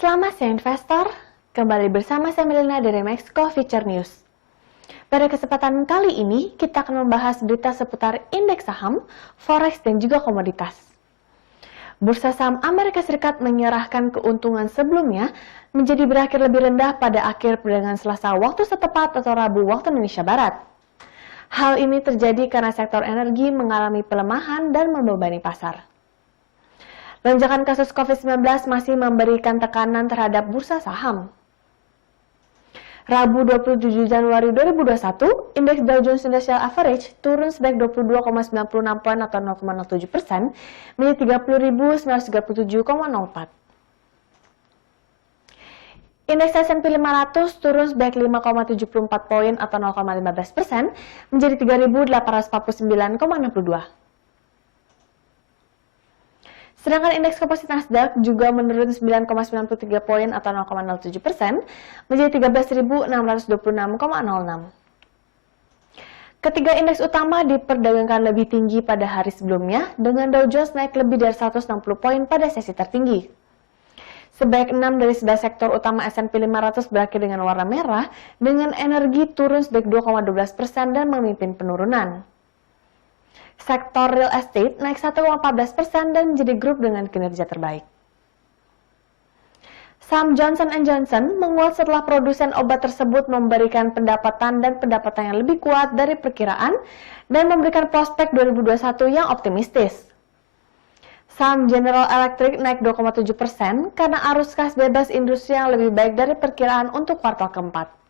Selamat siang investor, kembali bersama saya Melina dari Mexico Future News. Pada kesempatan kali ini, kita akan membahas berita seputar indeks saham, forex, dan juga komoditas. Bursa saham Amerika Serikat menyerahkan keuntungan sebelumnya menjadi berakhir lebih rendah pada akhir perdagangan Selasa waktu setempat atau Rabu waktu Indonesia Barat. Hal ini terjadi karena sektor energi mengalami pelemahan dan membebani pasar. Lonjakan kasus COVID-19 masih memberikan tekanan terhadap bursa saham. Rabu 27 Januari 2021, indeks Dow Jones Industrial Average turun sebanyak 22,96 poin atau 0,07% menjadi 30.937,04. Indeks S&P 500 turun sebanyak 5,74 poin atau 0,15% menjadi 3.849,62. Sedangkan indeks komposit Nasdaq juga menurun 9,93 poin atau 0,07% menjadi 13.626,06. Ketiga indeks utama diperdagangkan lebih tinggi pada hari sebelumnya dengan Dow Jones naik lebih dari 160 poin pada sesi tertinggi. Sebanyak 6 dari 11 sektor utama S&P 500 berakhir dengan warna merah dengan energi turun sebanyak 2,12% dan memimpin penurunan. Sektor real estate naik 1,14% dan menjadi grup dengan kinerja terbaik. Saham Johnson & Johnson menguat setelah produsen obat tersebut memberikan pendapatan yang lebih kuat dari perkiraan dan memberikan prospek 2021 yang optimistis. Saham General Electric naik 2,7% karena arus kas bebas industri yang lebih baik dari perkiraan untuk kuartal keempat.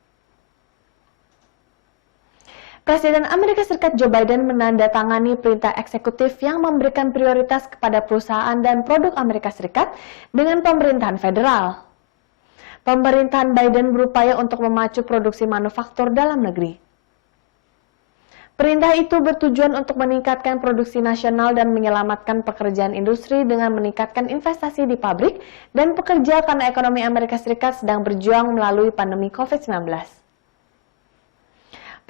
Presiden Amerika Serikat Joe Biden menandatangani perintah eksekutif yang memberikan prioritas kepada perusahaan dan produk Amerika Serikat dengan pemerintahan federal. Pemerintahan Biden berupaya untuk memacu produksi manufaktur dalam negeri. Perintah itu bertujuan untuk meningkatkan produksi nasional dan menyelamatkan pekerjaan industri dengan meningkatkan investasi di pabrik dan pekerja karena ekonomi Amerika Serikat sedang berjuang melalui pandemi COVID-19.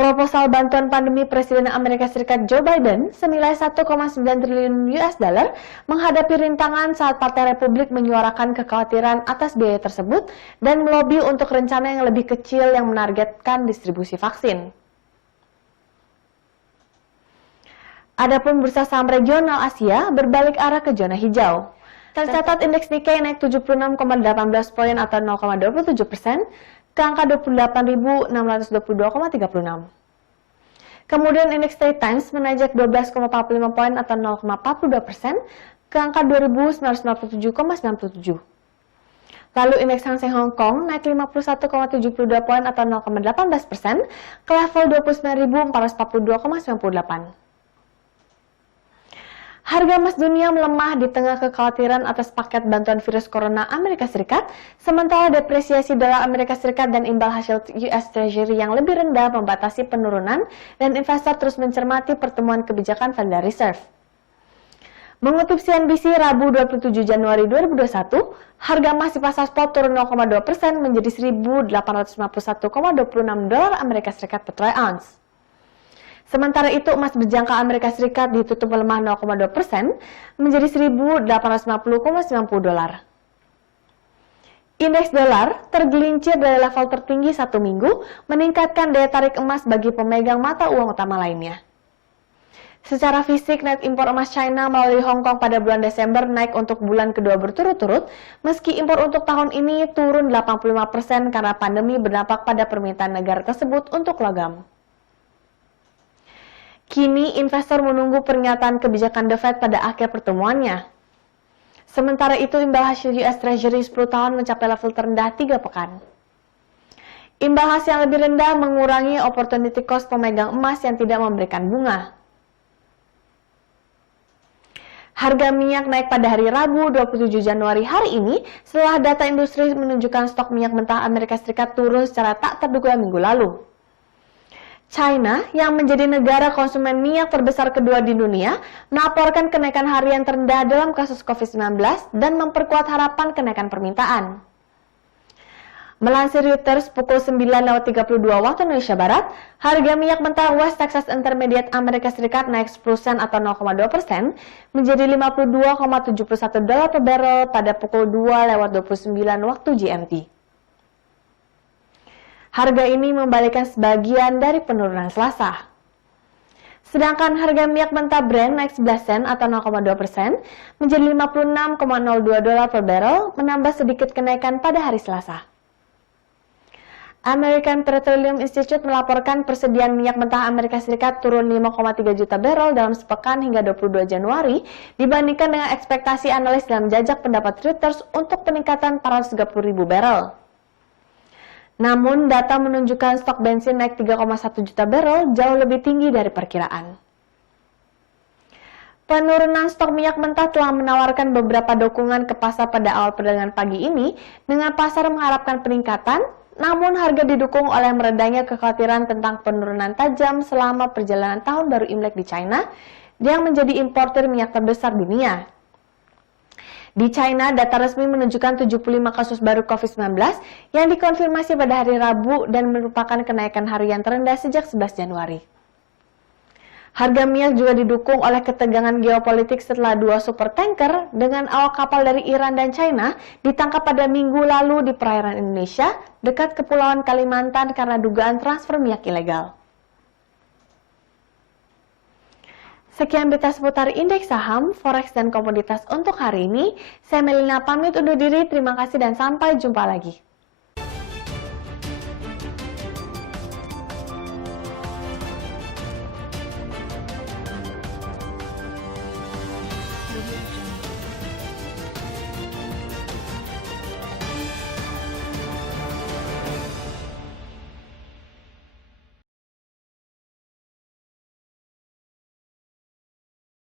Proposal bantuan pandemi Presiden Amerika Serikat Joe Biden senilai 1,9 triliun US dollar menghadapi rintangan saat Partai Republik menyuarakan kekhawatiran atas biaya tersebut dan melobi untuk rencana yang lebih kecil yang menargetkan distribusi vaksin. Adapun bursa saham regional Asia berbalik arah ke zona hijau. Tercatat indeks Nikkei naik 76,18 poin atau 0,27% ke angka 28.622,36. Kemudian indeks Straits Times menanjak 12,45 poin atau 0,42% ke angka 2.997,97. Lalu indeks Hang Seng Hong Kong naik 51,72 poin atau 0,18% ke level 29.442,98. Harga emas dunia melemah di tengah kekhawatiran atas paket bantuan virus corona Amerika Serikat, sementara depresiasi dolar Amerika Serikat dan imbal hasil US Treasury yang lebih rendah membatasi penurunan dan investor terus mencermati pertemuan kebijakan Federal Reserve. Mengutip CNBC Rabu 27 Januari 2021, harga emas di pasar spot turun 0,2% menjadi 1.851,26 dolar Amerika Serikat per troy ounce. Sementara itu, emas berjangka Amerika Serikat ditutup melemah 0,2% menjadi 1.850,90 dolar. Indeks dolar tergelincir dari level tertinggi satu minggu, meningkatkan daya tarik emas bagi pemegang mata uang utama lainnya. Secara fisik, net impor emas China melalui Hong Kong pada bulan Desember naik untuk bulan kedua berturut-turut, meski impor untuk tahun ini turun 85% karena pandemi berdampak pada permintaan negara tersebut untuk logam. Kini, investor menunggu pernyataan kebijakan The Fed pada akhir pertemuannya. Sementara itu, imbal hasil US Treasury 10 tahun mencapai level terendah 3 pekan. Imbal hasil yang lebih rendah mengurangi opportunity cost pemegang emas yang tidak memberikan bunga. Harga minyak naik pada hari Rabu 27 Januari hari ini setelah data industri menunjukkan stok minyak mentah Amerika Serikat turun secara tak terduga minggu lalu. China, yang menjadi negara konsumen minyak terbesar kedua di dunia, melaporkan kenaikan harian terendah dalam kasus COVID-19 dan memperkuat harapan kenaikan permintaan. Melansir Reuters pukul 9.32 waktu Indonesia Barat, harga minyak mentah West Texas Intermediate Amerika Serikat naik 10 sen atau 0,2% menjadi $52,71 per barrel pada pukul 2.29 waktu GMT. Harga ini membalikan sebagian dari penurunan Selasa. Sedangkan harga minyak mentah Brent naik 11 sen atau 0,2% menjadi $56,02 per barrel, menambah sedikit kenaikan pada hari Selasa. American Petroleum Institute melaporkan persediaan minyak mentah Amerika Serikat turun 5,3 juta barrel dalam sepekan hingga 22 Januari dibandingkan dengan ekspektasi analis dalam jajak pendapat Reuters untuk peningkatan 430.000 barrel. Namun, data menunjukkan stok bensin naik 3,1 juta barrel jauh lebih tinggi dari perkiraan. Penurunan stok minyak mentah telah menawarkan beberapa dukungan ke pasar pada awal perdagangan pagi ini, dengan pasar mengharapkan peningkatan, namun harga didukung oleh meredanya kekhawatiran tentang penurunan tajam selama perjalanan tahun baru Imlek di China, yang menjadi importir minyak terbesar dunia. Di China, data resmi menunjukkan 75 kasus baru COVID-19 yang dikonfirmasi pada hari Rabu dan merupakan kenaikan harian terendah sejak 11 Januari. Harga minyak juga didukung oleh ketegangan geopolitik setelah dua supertanker dengan awak kapal dari Iran dan China ditangkap pada minggu lalu di perairan Indonesia dekat Kepulauan Kalimantan karena dugaan transfer minyak ilegal. Sekian berita seputar indeks saham, forex, dan komoditas untuk hari ini. Saya Melina pamit undur diri, terima kasih dan sampai jumpa lagi.